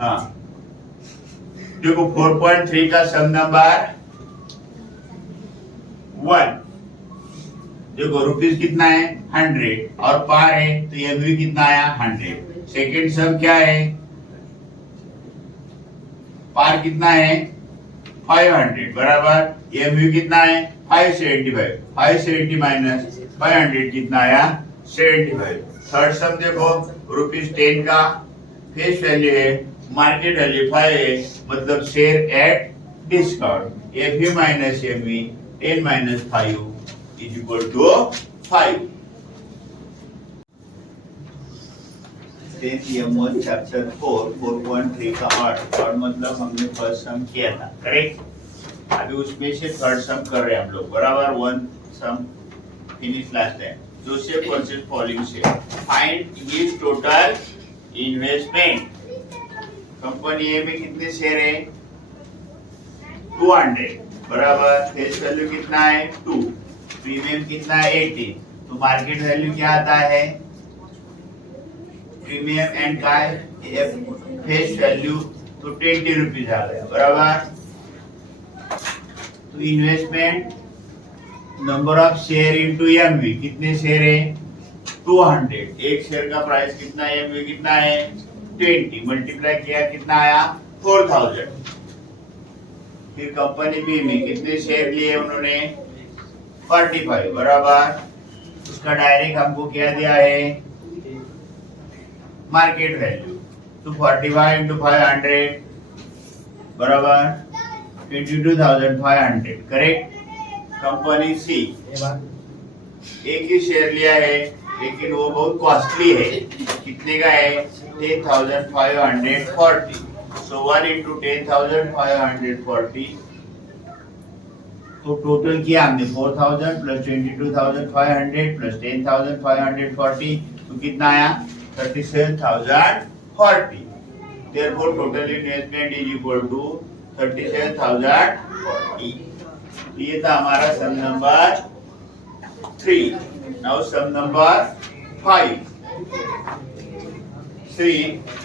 हाँ देखो 4.3 का सम नंबर 1। देखो रुपीज कितना है 100 और पार है तो ये भी कितना आया 100। सेकेंड सम क्या है, पार कितना है 500 बराबर, ये भी कितना है 575। 570 माइनस 500 कितना आया 75। थर्ड सम देखो रुपीज 10 का फेस वैल्यू है, मार्केट वैल्यू 5 है, मतलब share at discount. F B minus F B 10 minus 5 is equal to 5। Chapter 4 4.3 का और मतलब हमने फर्स्ट सम किया था, करेक्ट। अभी उसमें से थर्ड सम कर रहे हैं हम लोग बराबर। One sum finish last time. Joseph versus Pauling से find his total investment. Company a में कितने शेयर है 200 बराबर, फेस वैल्यू कितना है 2, प्रीमियम कितना है 80, तो मार्केट वैल्यू क्या आता है प्रीमियम एंड का फेस वैल्यू तो 20 रुपीज आ गया बराबर। तो investment number of share into MV, कितने शेयर है 200, एक शेयर का प्राइस कितना है एमवी कितना है 20, मल्टीप्लाई किया कितना आया 4000। फिर कंपनी बी में कितने शेयर लिए उन्होंने 45 बराबर, उसका डायरेक्ट हमको क्या दिया है मार्केट वैल्यू, तो 45 इंटू 500 बराबर 22,500, करेक्ट। कंपनी सी एक ही शेयर लिया है लेकिन वो बहुत कॉस्टली है, कितने का है 10,540, सो 1 इंटू 10,540, तो टोटल किया हमने 4,000 प्लस 22,500 प्लस 10,540, तो कितना आया 37,040। Therefore, total investment is equal to 37,040. ये था हमारा सम number 3। Now sum number 5. Sri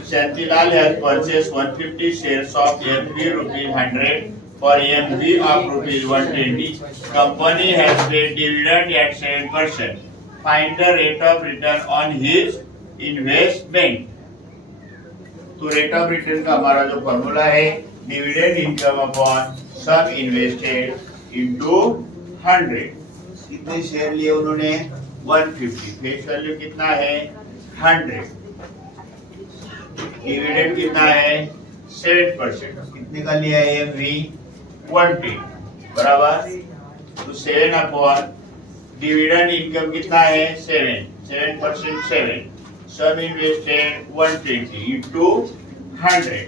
Shantilal has purchased 150 shares of FB rupees 100 for MV of rupees 120. Company has paid dividend at 7%. Find the rate of return on his investment. तो rate of return का हमारा जो formula है dividend income upon सम invested into 100। कितने share लिए उन्होंने 150, face value कितना है 100, डिविडेंड कितना है 7%, कितने का लिया है एमवी 20 बराबर, तो 7 अपॉन डिविडेंड इनकम कितना है 7% 7, sum invested 120 into 100,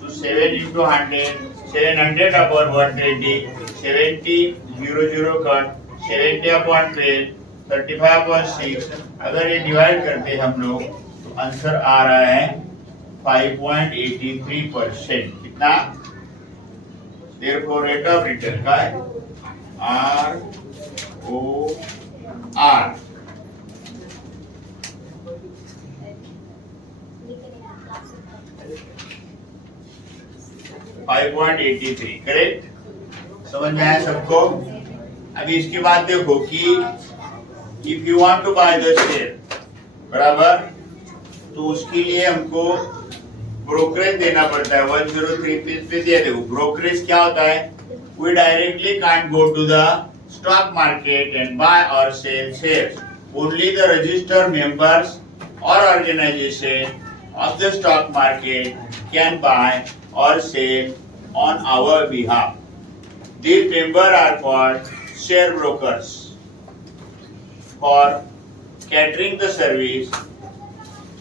so 7 into 100, 700 upon 120, 70 0 cut, 70 upon 12, 35 upon 6। अगर ये डिवाइड करते हम लोग तो आंसर आ रहा है 5.83%। कितना, therefore rate of return का ROR 5.83, करेक्ट। समझ में आया सबको। अभी इसके बाद देखो कि if you want to buy the share बराबर, तो उसके लिए हमको ब्रोकरेज देना पड़ता है 103 पेज पे दिया। देखो ब्रोकरेज क्या होता है, we directly can't go to the stock market and buy और sell shares, only the registered members और organisation of the stock market can buy or sell on our behalf. These members are called share brokers. For catering the service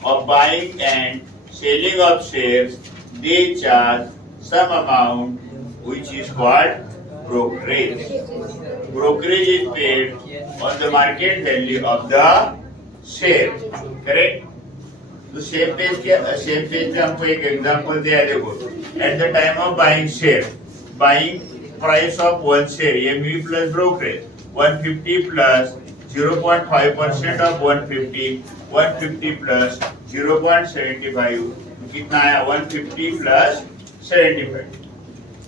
of buying and selling of shares, they charge some amount which is called brokerage. Brokerage is paid on the market value of the share. Correct? तो same page पे हमको एक example दिया। देखो at the time of buying share, buying price of 1 share MV plus brokerage 150 plus 0.5% of 150 plus 0.75 कितना आया 150 plus 75.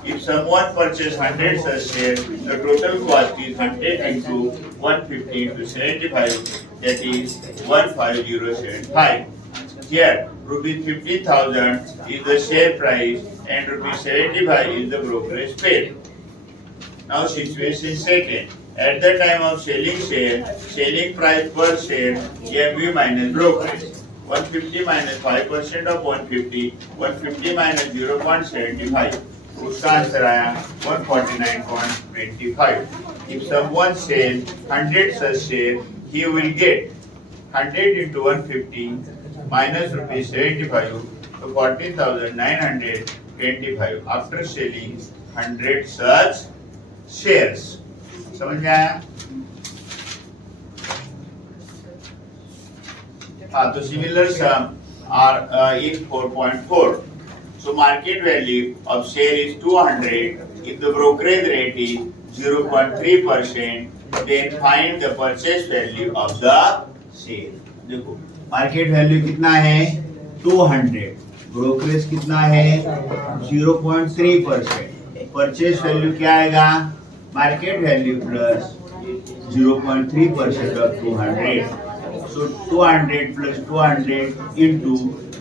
If someone purchase 100 such share, the total cost is 100 into 150 into 75, that is 15075. Here, rupees 50,000 is the share price and rupees 75 is the brokerage paid. Now situation second. At the time of selling share, selling price per share MV minus brokerage. 150 minus 5% of 150, 150 minus 0.75. उसका answer आया 149.25. If someone sells 100 such share, he will get 100 into 150 minus rupees 75, so 14,925 after selling 100 such shares. समझ में आया? हाँ, तो similar sum are in 4.4. So market value of share is 200. If the brokerage rate is 0.3%, then find the purchase value of the share. देखो market value कितना है 200, brokerage कितना है 0.3%. परचेस वैल्यू क्या आएगा market value plus 0.3% of 200. So 200 plus 200 into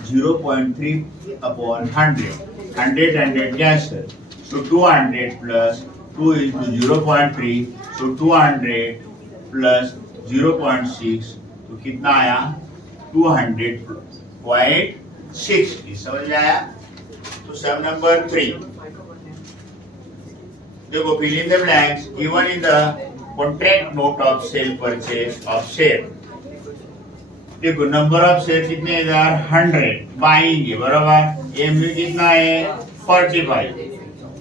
0.3 upon 100. 100 cancel. So 200 plus 2 into 0.3. So 200 plus 0.6. तो कितना आया 200.60. समझ में आया? तो सम नंबर 3. देखो fill in the blanks given in the contract note of sale purchase of share. देखो नंबर ऑफ शेयर कितने इधर 100 बाइंग है बराबर. एमवी कितना है 45.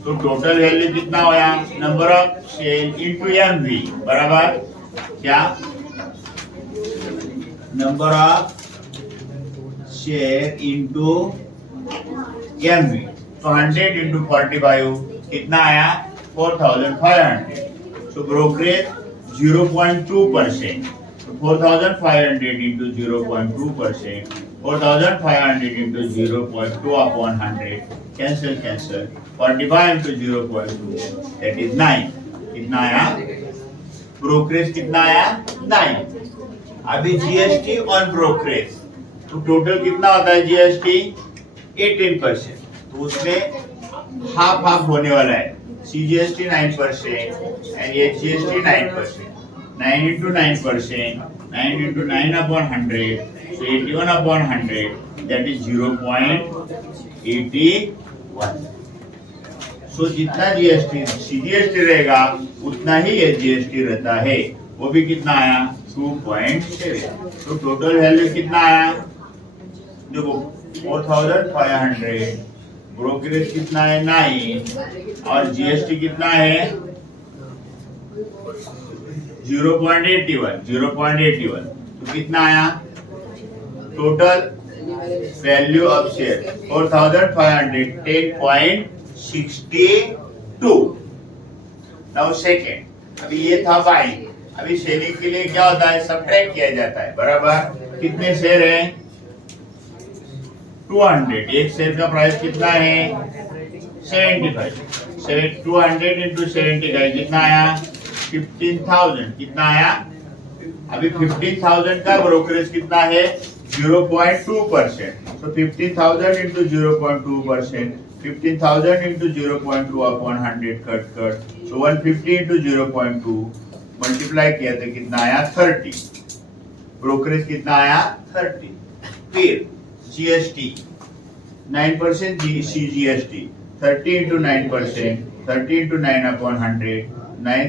तो टोटल वैल्यू कितना होया number of share into MV बराबर क्या number of share into MV. तो 100 इनटू 45 कितना आया 4,500. So brokerage 0.2%. 4,500 into 0.2%. 4,500 into 0.2 upon 100. Cancel. 45 into 0.2. That is 9. कितना आया? ब्रोकरेज कितना आया? 9. अभी जीएसटी ऑन ब्रोकरेज. तो टोटल कितना होता है जीएसटी 18%. तो उसमें हाफ होने वाला है. सीजीएसटी 9% and ये GST 9%. 9 into 9%, 9 into 9 upon 100, so 81 upon 100, that is 0.81. So जितना जीएसटी सीजीएसटी रहेगा उतना ही ये जीएसटी रहता है. वो भी कितना आया 2.7. तो टोटल वैल्यू कितना आया देखो 4,500. ब्रोकरेज कितना है 9 और जीएसटी कितना है 0.81. तो कितना आया total value of share 4,510.62. Now second. अभी ये था बाइंग. अभी सेलिंग के लिए क्या होता है सबट्रैक्ट किया जाता है बराबर. कितने शेयर है 200. एक शेयर का प्राइस कितना है 75. 200 into 75 कितना आया 15,000. कितना आया अभी 15,000 का ब्रोकरेज कितना है 0.2%. So 15,000 into 0.2%. 15,000 into 0.2 upon 100 cut. So 150 into 0.2 multiply किया तो कितना आया 30. ब्रोकरेज कितना आया 30. फिर GST 9% GST 30 into 9%. 30 into 9 upon 100. 9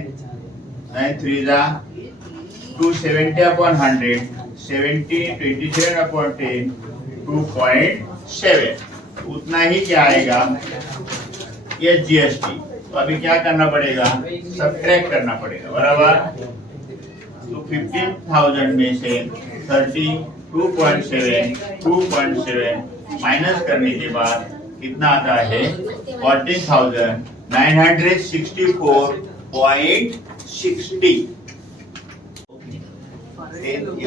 3 270 upon 100. 70 27 upon 10 2.7. उतना ही क्या आएगा ये जीएसटी. तो अभी क्या करना पड़ेगा सब्ट्रैक्ट करना पड़ेगा बराबर. तो 15,000 में से 2.7 माइनस करने के बाद कितना आता है 14,964.60.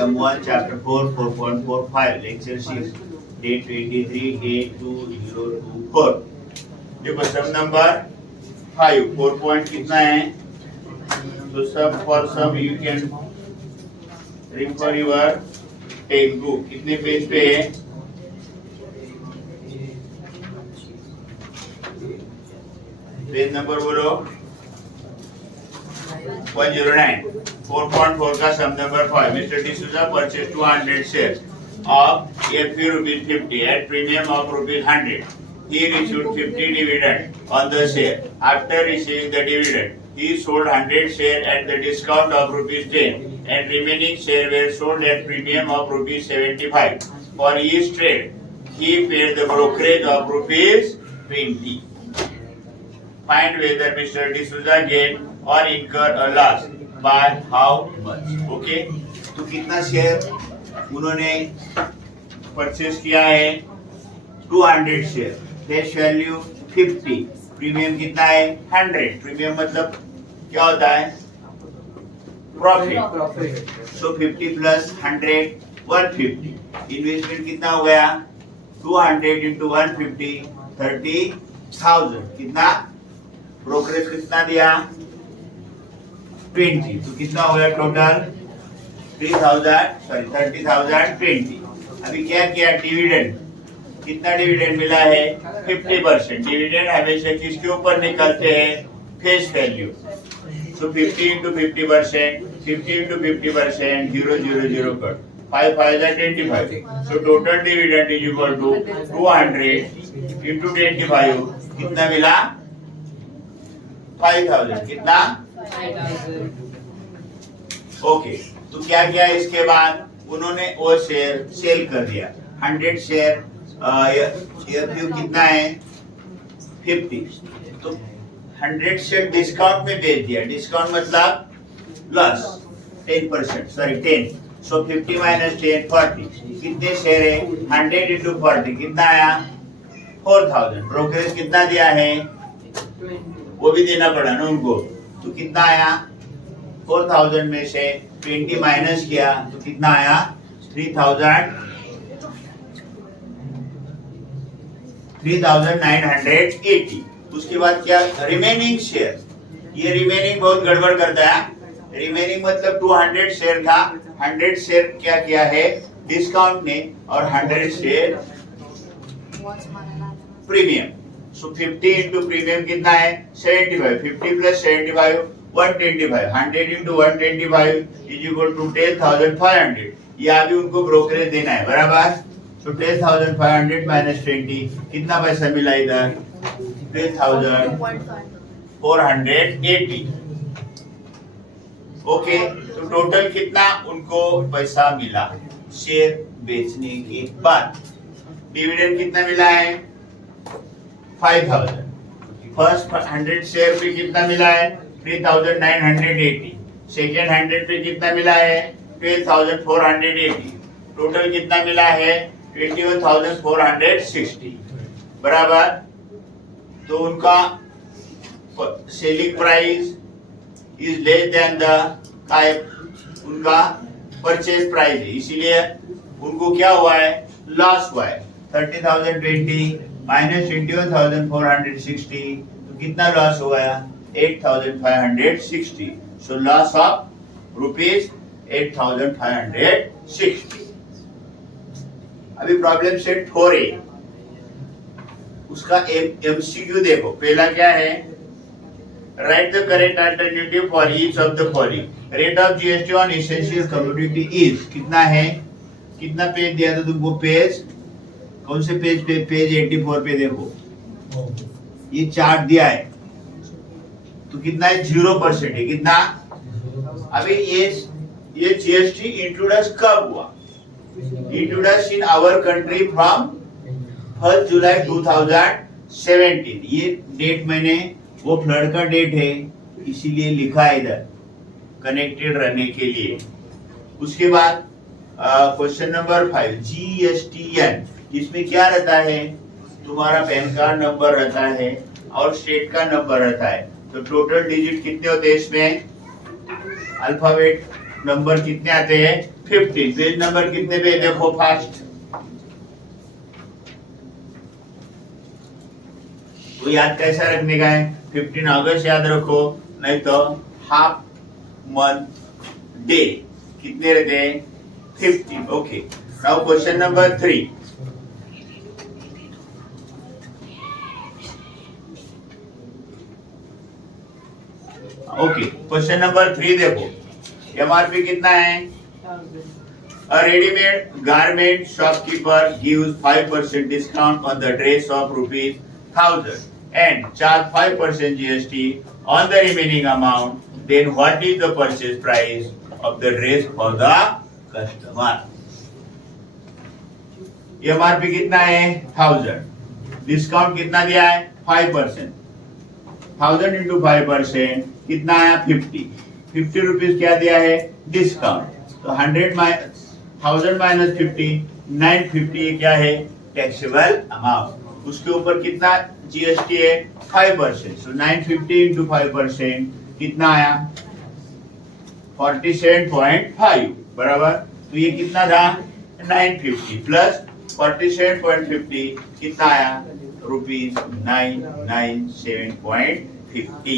M1 chapter 4 4.45 lecture 6 date 23/8/2024। देखो सम नंबर 5 4 पॉइंट कितना है, तो sum for sum you can refer your text book. कितने पेज पे है, पेज नंबर बोलो 109। 4.4 का sum number 5। Mister D'Souza purchase 200 shares of FU rupees 50 at premium of rupees 100. He received 50 dividend on the share. After receiving the dividend, he sold 100 share at the discount of rupees 10 and remaining share were sold at premium of rupees 75. For each trade, he paid the brokerage of rupees 20. Find whether Mr. D'Souza gain or incur a loss by how much. Okay? तो कितना share उन्होंने purchase किया है, 200 share, face value 50, premium कितना है 100। Premium मतलब क्या होता है, प्रॉफिट। सो 50 प्लस 100 150। इन्वेस्टमेंट कितना हो गया, 200 इंटू 150 30,000। कितना, ब्रोकरेज कितना दिया 20, तो कितना हो गया टोटल 30,020। अभी क्या किया, डिविडेंड कितना डिविडेंड मिला है 50%। डिविडेंड हमेशा किसके ऊपर निकलते हैं, face value. So 50 into 50%, 50 into 50%, 0 0 0 cut, 5 5 25। So total dividend is equal to 200 into 25, कितना मिला 5000। कितना, ओके। तो क्या किया, इसके बाद उन्होंने वो शेयर सेल कर दिया। 100 शेयर एफयू कितना है 50, तो 100 शेयर डिस्काउंट में बेच दिया। डिस्काउंट मतलब लॉस 10%, सॉरी 10। सो 50 माइनस 10 40। कितने शेयर है, 100 इंटू 40, कितना आया 4000। ब्रोकरेज कितना दिया है, वो भी देना पड़ा ना उनको, तो कितना आया 4000 में से 20 माइनस किया तो कितना आया 3,980। उसके बाद क्या, रिमेनिंग शेयर। ये रिमेनिंग बहुत गड़बड़ करता है। रिमेनिंग मतलब 200 शेयर था, 100 शेयर क्या किया है डिस्काउंट ने, और 100 share premium. So 50 into premium कितना है 75, 50 plus 75 125, 100 into 125 is equal to 10,500। ये अभी उनको ब्रोकरेज देना है, बराबर। सो 10,500 माइनस 20, कितना पैसा मिला इधर 12,480। ओके, तो टोटल कितना उनको पैसा मिला शेयर बेचने के बाद। डिविडेंड कितना मिला है 5000। फर्स्ट 100 शेयर पे कितना मिला है 3,980। सेकेंड 100 पे कितना मिला है 12,480। टोटल कितना मिला है 21,460, बराबर। तो उनका selling price is less than the उनका परचेज प्राइस है, इसीलिए उनको क्या हुआ है, लॉस हुआ है। 30,020 माइनस 21,460, तो कितना लॉस हो गया 8,560। So loss of rupees 8,560। अभी प्रॉब्लम सेट हो रही, उसका एमसीक्यू देखो। पहला क्या है, right the correct alternative for each of the following. Rate of GST on essential commodity is, कितना है, कितना पेज दिया था तुमको, पेज कौन से पेज पे, पेज 84 पे देखो, ये चार्ट दिया है, तो कितना है 0% है। कितना, अभी ये जीएसटी इंट्रोड्यूस कब हुआ, introduce in our country from 1 जुलाई 2017। ये डेट मैंने, वो फ्लड का डेट है इसीलिए लिखा है इधर, कनेक्टेड रहने के लिए। उसके बाद क्वेश्चन नंबर 5, जीएसटीएन, इसमें क्या रहता है, तुम्हारा पैन कार्ड नंबर रहता है और स्टेट का नंबर रहता है। तो टोटल डिजिट कितने होते हैं इसमें, अल्फाबेट नंबर कितने आते हैं 50। पेज नंबर कितने पे देखो, फास्ट तो याद कैसा रखने का है? 15 अगस्त याद रखो, नहीं तो हाफ मंथ डे कितने रहते हैं? 15. Okay, now question number 3. Okay, question number 3 देखो, एमआरपी कितना है? A ready-made garment shopkeeper gives 5% discount on the dress of ₹1000 and charge 5% GST on the remaining amount. Then what is the purchase price of the dress for the customer? MRP कितना है? 1000. Discount कितना दिया है? 5%. 1000 into 5% कितना आया? 50. 50 rupees क्या दिया है? डिस्काउंट. तो 1000 माइनस 50, 950 ये क्या है? Taxable amount. उसके ऊपर कितना जीएसटी है? 5%. सो 950 इंटू 5% कितना आया? 47.5 बराबर. तो ये कितना था? 950 प्लस 47.50 कितना आया? ₹997.50.